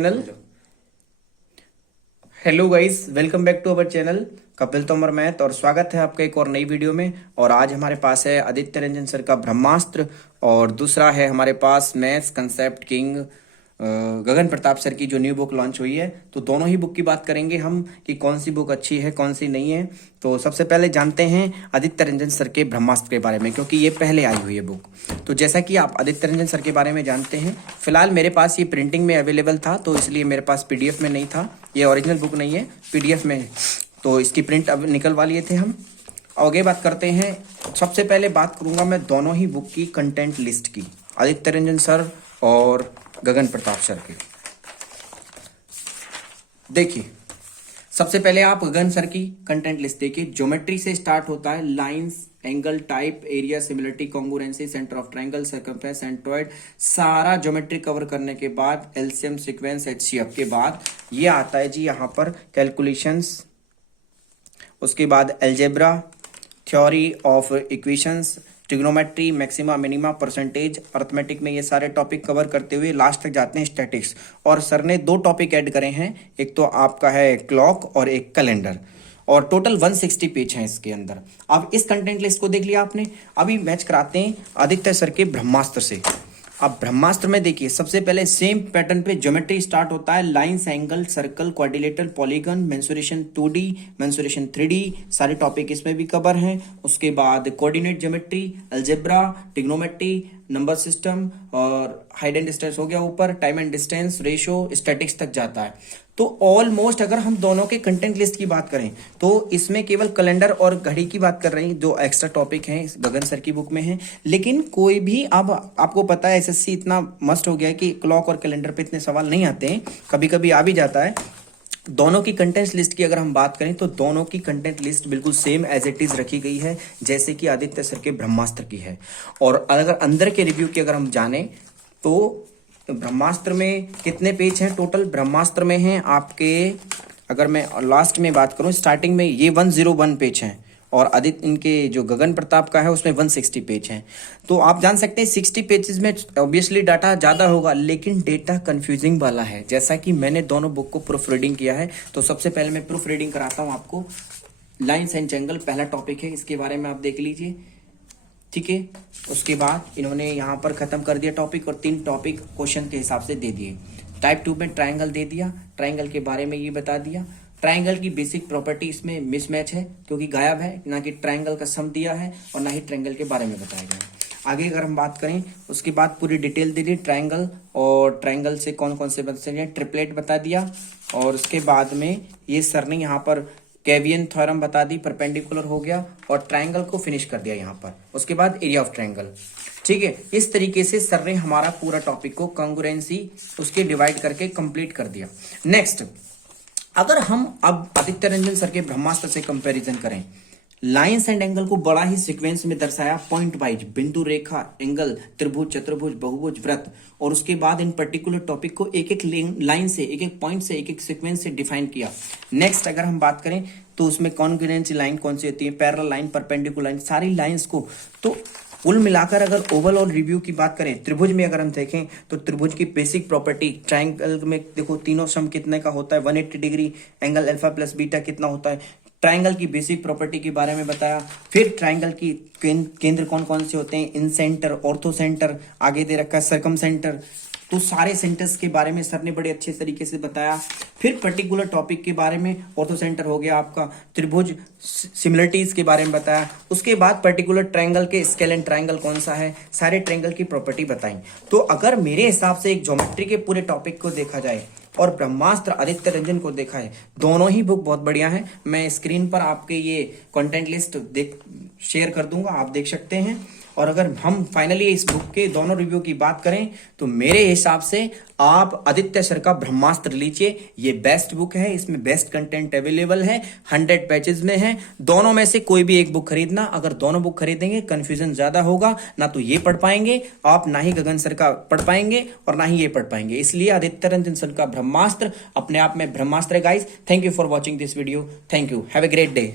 Channel. Hello guys, welcome back to our channel Kapil Tomar math और स्वागत है आपका एक और नई वीडियो में। और आज हमारे पास है आदित्य रंजन सर का ब्रह्मास्त्र और दूसरा है हमारे पास मैथ्स कंसेप्ट किंग गगन प्रताप सर की जो न्यू बुक लॉन्च हुई है। तो दोनों ही बुक की बात करेंगे हम कि कौन सी बुक अच्छी है कौन सी नहीं है। तो सबसे पहले जानते हैं आदित्य रंजन सर के ब्रह्मास्त्र के बारे में, क्योंकि ये पहले आई हुई है बुक। तो जैसा कि आप आदित्य रंजन सर के बारे में जानते हैं, फिलहाल मेरे पास ये प्रिंटिंग में अवेलेबल था तो इसलिए मेरे पास पीडीएफ में नहीं था। ये ओरिजिनल बुक नहीं है, पीडीएफ में है, तो इसकी प्रिंट अब निकलवा लिए थे हम। आगे बात करते हैं। सबसे पहले बात करूंगा मैं दोनों ही बुक की कंटेंट लिस्ट की, आदित्य रंजन सर और गगन प्रताप सर की। देखिए, सबसे पहले आप गगन सर की कंटेंट लिस्ट देखिए। ज्योमेट्री से स्टार्ट होता है, lines, angle, type, area, similarity, congruency, centre of triangle, circumference, centroid, सारा ज्योमेट्री कवर करने के बाद एलसीएम, सीक्वेंस, एचसीएफ के बाद ये आता है जी यहाँ पर कैलकुलेशंस, उसके बाद algebra, theory of equations, trigonometry, maxima, minima, percentage, arithmetic में ये सारे टॉपिक कवर करते हुए लास्ट तक जाते हैं स्टैटिक्स। और सर ने दो टॉपिक ऐड करे हैं, एक तो आपका है क्लॉक और एक कैलेंडर, और टोटल 160 पेज हैं इसके अंदर। अब इस कंटेंट लिस्ट को देख लिया आपने, अभी मैच कराते हैं आदित्य सर के ब्रह्मास्त्र से। अब ब्रह्मास्त्र में देखिए, सबसे पहले सेम पैटर्न पे ज्योमेट्री स्टार्ट होता है, lines, angle, circle, quadrilateral, polygon, mensuration 2D, mensuration 3D, सारे टॉपिक इसमें भी कवर हैं। उसके बाद coordinate geometry, algebra, trigonometry, number system और हाइट एंड डिस्टेंस हो गया ऊपर, time and distance, ratio, statics तक जाता है। तो ऑलमोस्ट अगर हम दोनों के कंटेंट लिस्ट की बात करें तो इसमें केवल कैलेंडर और घड़ी की बात कर रहे हैं, जो एक्स्ट्रा टॉपिक हैं इस गगन सर की बुक में हैं। लेकिन कोई भी, अब आपको पता है एसएससी इतना मस्ट हो गया है कि क्लॉक और कैलेंडर पे इतने सवाल नहीं आते हैं, कभी कभी आ भी जाता है। दोनों की कंटेंट लिस्ट की अगर हम बात करें तो दोनों की कंटेंट लिस्ट बिल्कुल सेम एज इट इज रखी गई है, जैसे कि आदित्य सर के ब्रह्मास्त्र की है। और अगर अंदर के रिव्यू की अगर हम जाने तो ब्रह्मास्त्र में कितने पेज हैं टोटल? ब्रह्मास्त्र में हैं आपके, अगर मैं लास्ट में बात करूं, स्टार्टिंग में ये 101 पेज हैं और आदित्य इनके जो गगन प्रताप का है उसमें 160 पेज हैं। तो आप जान सकते हैं 60 पेजेस में ऑब्वियसली डाटा ज़्यादा होगा, लेकिन डेटा कंफ्यूजिंग वाला है। जैसा कि मैंने दोनों बुक को प्रूफ रीडिंग किया है, तो सबसे पहले मैं प्रूफ रीडिंग कराता हूँ आपको। लाइन्स एंड एंगल पहला टॉपिक है, इसके बारे में आप देख लीजिए, ठीक है। उसके बाद इन्होंने यहाँ पर खत्म कर दिया टॉपिक और 3 टॉपिक क्वेश्चन के हिसाब से दे दिए। टाइप 2 में ट्रायंगल दे दिया, ट्रायंगल के बारे में ये बता दिया। ट्रायंगल की बेसिक प्रॉपर्टी इसमें मिसमैच है क्योंकि गायब है, ना कि ट्रायंगल का सम दिया है और ना ही ट्रायंगल के बारे में बताया गया। आगे अगर हम बात करें, उसके बाद पूरी डिटेल दे दी ट्रायंगल, और ट्रायंगल से कौन कौन से बनते हैं, ट्रिपलेट बता दिया। और उसके बाद में ये सर ने यहाँ पर कैवियन थ्योरम बता दी, परपेंडिकुलर हो गया और ट्रायंगल को फिनिश कर दिया यहाँ पर। उसके बाद एरिया ऑफ ट्रायंगल, ठीक है। इस तरीके से सर ने हमारा पूरा टॉपिक को कॉन्ग्रुएंसी उसके डिवाइड करके कंप्लीट कर दिया। नेक्स्ट, अगर हम अब आदित्य रंजन सर के ब्रह्मास्त्र से कंपैरिजन करें, लाइंस एंड एंगल को बड़ा ही सीक्वेंस में दर्शाया, पॉइंट वाइज, बिंदु, रेखा, एंगल, त्रिभुज, चतुर्भुज, बहुभुज, वृत्त, और उसके बाद इन पर्टिकुलर टॉपिक को एक एक लाइन से, एक एक पॉइंट से, एक एक सीक्वेंस से डिफाइन किया। नेक्स्ट अगर हम बात करें तो उसमें कॉन्ग्रुएंसी लाइन कौन सी होती है, पैरेलल लाइन, परपेंडिकुलर लाइन, सारी लाइंस को। तो कुल मिलाकर अगर ओवरऑल रिव्यू की बात करें, त्रिभुज में अगर हम देखें तो त्रिभुज की बेसिक प्रॉपर्टी, ट्रायंगल में देखो तीनों सम कितने का होता है, 180 degree, angle alpha plus beta कितना होता है, ट्रायंगल की बेसिक प्रॉपर्टी के बारे में बताया। फिर ट्रायंगल की केंद्र कौन कौन से होते हैं, इन सेंटर, ऑर्थो सेंटर, आगे दे रखा है सर्कम सेंटर, तो सारे सेंटर्स के बारे में सर ने बड़े अच्छे तरीके से बताया। फिर पर्टिकुलर टॉपिक के बारे में, ऑर्थो सेंटर हो गया आपका, त्रिभुज, सिमिलरिटीज के बारे में बताया। उसके बाद पर्टिकुलर ट्रायंगल के स्केल एंड ट्रायंगल कौन सा है, सारे ट्रायंगल की प्रॉपर्टी बताई। तो अगर मेरे हिसाब से एक ज्योमेट्री के पूरे टॉपिक को देखा जाए और ब्रह्मास्त्र आदित्य रंजन को देखा है, दोनों ही बुक बहुत बढ़िया है। मैं स्क्रीन पर आपके ये कंटेंट लिस्ट शेयर कर दूंगा, आप देख सकते हैं। और अगर हम फाइनली इस बुक के दोनों रिव्यू की बात करें तो मेरे हिसाब से आप आदित्य सर का ब्रह्मास्त्र लीजिए, ये बेस्ट बुक है, इसमें बेस्ट कंटेंट अवेलेबल है, 100 पेजेस में है। दोनों में से कोई भी एक बुक खरीदना, अगर दोनों बुक खरीदेंगे कंफ्यूजन ज्यादा होगा, ना तो ये पढ़ पाएंगे आप, ना ही गगन सर का पढ़ पाएंगे और ना ही ये पढ़ पाएंगे। इसलिए आदित्य रंजन सर का ब्रह्मास्त्र अपने आप में ब्रह्मास्त्र है guys. Thank you for watching this video, thank you, have a great day.